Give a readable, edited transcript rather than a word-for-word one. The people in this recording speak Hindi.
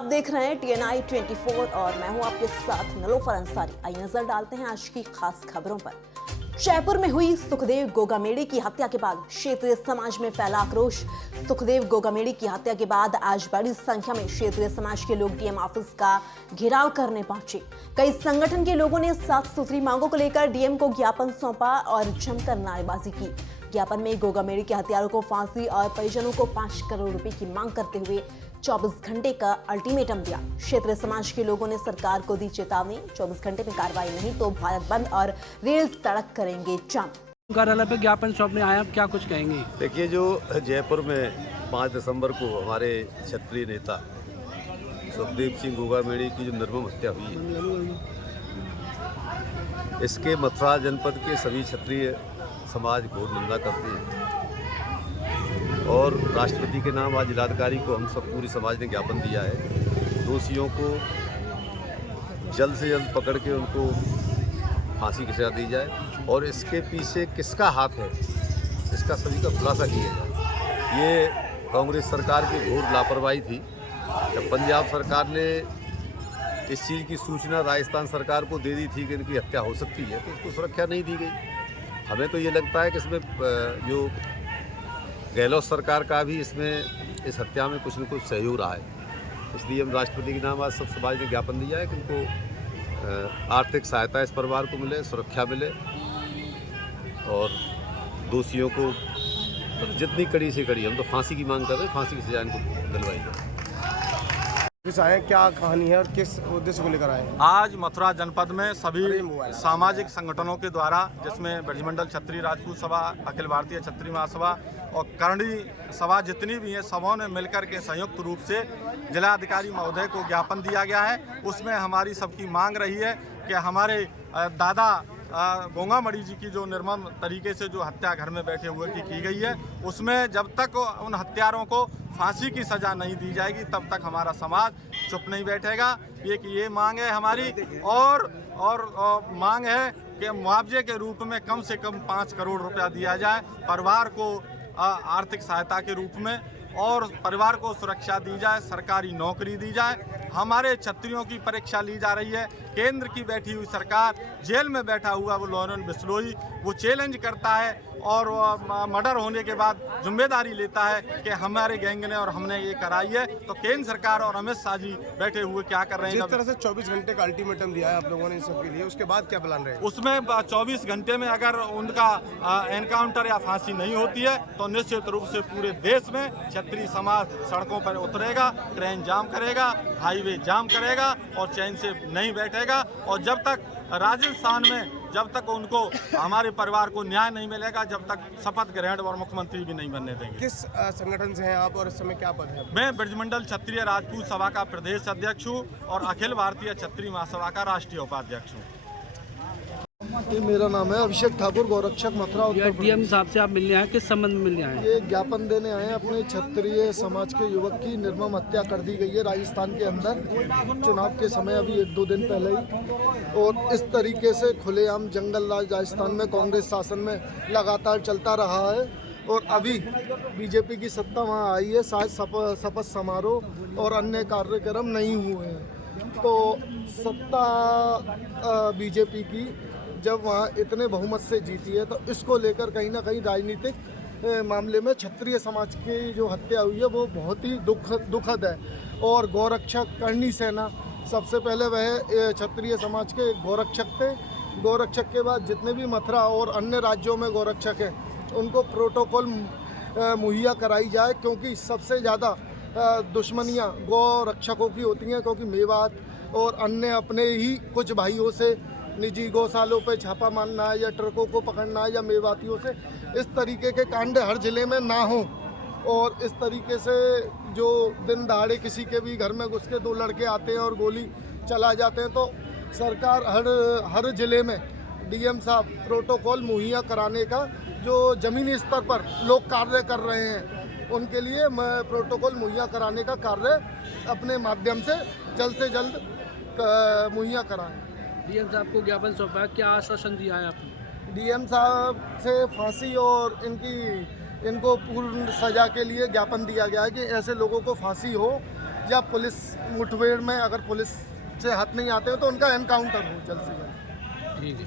आप देख रहे हैं TNI 24 और मैं हूं आपके साथ नलोफर अंसारी। आइए नजर डालते हैं आज की खास खबरों पर। जयपुर में हुई सुखदेव गोगामेड़ी की हत्या के बाद क्षेत्रीय समाज में फैला आक्रोश। सुखदेव गोगामेड़ी की हत्या के बाद आज बड़ी संख्या में क्षेत्रीय समाज के लोग डीएम ऑफिस का घेराव करने पहुंचे। कई संगठन के लोगों ने साफ सुथरी मांगों को लेकर डीएम को ज्ञापन सौंपा और जमकर नारेबाजी की। ज्ञापन में गोगामेड़ी के हत्यारों को फांसी और परिजनों को 5 करोड़ रुपए की मांग करते हुए 24 घंटे का अल्टीमेटम दिया। क्षेत्रीय समाज के लोगों ने सरकार को दी चेतावनी, 24 घंटे में कार्रवाई नहीं तो भारत बंद और रेल सड़क करेंगे जाम। कार्यालय पे ज्ञापन सौंपने आए, आप क्या कुछ कहेंगे? देखिए, जो जयपुर में 5 दिसंबर को हमारे क्षत्रिय नेता सुखदेव सिंह गोगामेड़ी की जो निर्मम हत्या हुई है, इसके मथुरा जनपद के सभी क्षत्रिय समाज घोर निंदा करते हैं और राष्ट्रपति के नाम आज जिलाधिकारी को हम सब पूरी समाज ने ज्ञापन दिया है। दोषियों को जल्द से जल्द पकड़ के उनको फांसी की सजा दी जाए और इसके पीछे किसका हाथ है, इसका सभी का खुलासा किया जाए। ये कांग्रेस सरकार की घोर लापरवाही थी। जब पंजाब सरकार ने इस चीज़ की सूचना राजस्थान सरकार को दे दी थी कि इनकी हत्या हो सकती है, तो उसको सुरक्षा नहीं दी गई। हमें तो ये लगता है कि इसमें जो गहलोत सरकार का भी इसमें इस हत्या में कुछ न कुछ सहयोग रहा है। इसलिए हम राष्ट्रपति के नाम आज सब समाज ने ज्ञापन दिया है कि उनको आर्थिक सहायता इस परिवार को मिले, सुरक्षा मिले और दोषियों को जितनी कड़ी से कड़ी, हम तो फांसी की मांग कर रहे हैं, फांसी की सजा इनको दिलवाई जाए। क्या कहानी है और किस उद्देश्य को लेकर आए? आज मथुरा जनपद में सभी सामाजिक संगठनों के द्वारा, जिसमें ब्रजमंडल क्षत्रिय राजपूत सभा, अखिल भारतीय क्षत्रिय महासभा और करणी सभा जितनी भी हैं, सबों ने मिलकर के संयुक्त रूप से जिलाधिकारी महोदय को ज्ञापन दिया गया है। उसमें हमारी सबकी मांग रही है कि हमारे दादा गोगामेड़ी जी की जो निर्मम तरीके से जो हत्या घर में बैठे हुए की गई है, उसमें जब तक उन हत्यारों को फांसी की सज़ा नहीं दी जाएगी तब तक हमारा समाज चुप नहीं बैठेगा। ये मांग है हमारी और मांग है कि मुआवजे के रूप में कम से कम 5 करोड़ रुपया दिया जाए परिवार को आर्थिक सहायता के रूप में, और परिवार को सुरक्षा दी जाए, सरकारी नौकरी दी जाए। हमारे क्षत्रियों की परीक्षा ली जा रही है। केंद्र की बैठी हुई सरकार, जेल में बैठा हुआ वो लॉरेन बिश्नोई, वो चैलेंज करता है और मर्डर होने के बाद जिम्मेदारी लेता है कि हमारे गैंग ने और हमने ये कराई है। तो केंद्र सरकार और अमित शाह जी बैठे हुए क्या कर रहे हैं? जिस तरह से 24 घंटे का अल्टीमेटम दिया है आप लोगों ने इन सब के लिए, उसके बाद क्या प्लान रहेगा? उसमें 24 घंटे में अगर उनका एनकाउंटर या फांसी नहीं होती है तो निश्चित रूप से पूरे देश में क्षत्रिय समाज सड़कों पर उतरेगा, ट्रेन जाम करेगा, हाईवे जाम करेगा और चैन से नहीं बैठेगा। और जब तक राजस्थान में जब तक उनको हमारे परिवार को न्याय नहीं मिलेगा, जब तक शपथ ग्रहण और मुख्यमंत्री भी नहीं बनने देंगे। किस संगठन से हैं आप और इस समय क्या पद है? मैं ब्रजमंडल क्षत्रिय राजपूत सभा का प्रदेश अध्यक्ष हूँ और अखिल भारतीय क्षत्रिय महासभा का राष्ट्रीय उपाध्यक्ष हूँ। ये मेरा नाम है अभिषेक ठाकुर, गौरक्षक मथुरा उत्तर प्रदेश। डीएम साहब से आप मिलने आए, किस संबंध में मिलने आए? ये ज्ञापन देने आए हैं। अपने क्षत्रिय समाज के युवक की निर्मम हत्या कर दी गई है राजस्थान के अंदर, चुनाव के समय अभी 1-2 दिन पहले ही। और इस तरीके से खुलेआम जंगल राज राजस्थान में कांग्रेस शासन में लगातार चलता रहा है और अभी बीजेपी की सत्ता वहाँ आई है। शायद शपथ समारोह और अन्य कार्यक्रम नहीं हुए हैं। तो सत्ता बीजेपी की जब वहाँ इतने बहुमत से जीती है, तो इसको लेकर कहीं ना कहीं राजनीतिक मामले में क्षत्रिय समाज की जो हत्या हुई है वो बहुत ही दुखद है। और गौरक्षक करणी सेना, सबसे पहले वह क्षत्रिय समाज के गौरक्षक थे। गौरक्षक के बाद जितने भी मथुरा और अन्य राज्यों में गौरक्षक हैं उनको प्रोटोकॉल मुहैया कराई जाए, क्योंकि सबसे ज़्यादा दुश्मनियाँ गौरक्षकों की होती हैं। क्योंकि मेवात और अन्य अपने ही कुछ भाइयों से निजी गौशालों पे छापा मारना है या ट्रकों को पकड़ना है या मेवातियों से, इस तरीके के कांड हर जिले में ना हो। और इस तरीके से जो दिन दहाड़े किसी के भी घर में घुस के 2 लड़के आते हैं और गोली चला जाते हैं, तो सरकार हर जिले में डीएम साहब प्रोटोकॉल मुहैया कराने का जो ज़मीनी स्तर पर लोग कार्य कर रहे हैं, उनके लिए प्रोटोकॉल मुहैया कराने का कार्य अपने माध्यम से जल्द मुहैया कराएं। डीएम साहब को ज्ञापन सौंपा, क्या आश्वासन दिया है आपने? डीएम साहब से फांसी और इनको पूर्ण सजा के लिए ज्ञापन दिया गया है कि ऐसे लोगों को फांसी हो या पुलिस मुठभेड़ में अगर पुलिस से हाथ नहीं आते हो तो उनका एनकाउंटर हो जल्द से जल्द। ठीक है।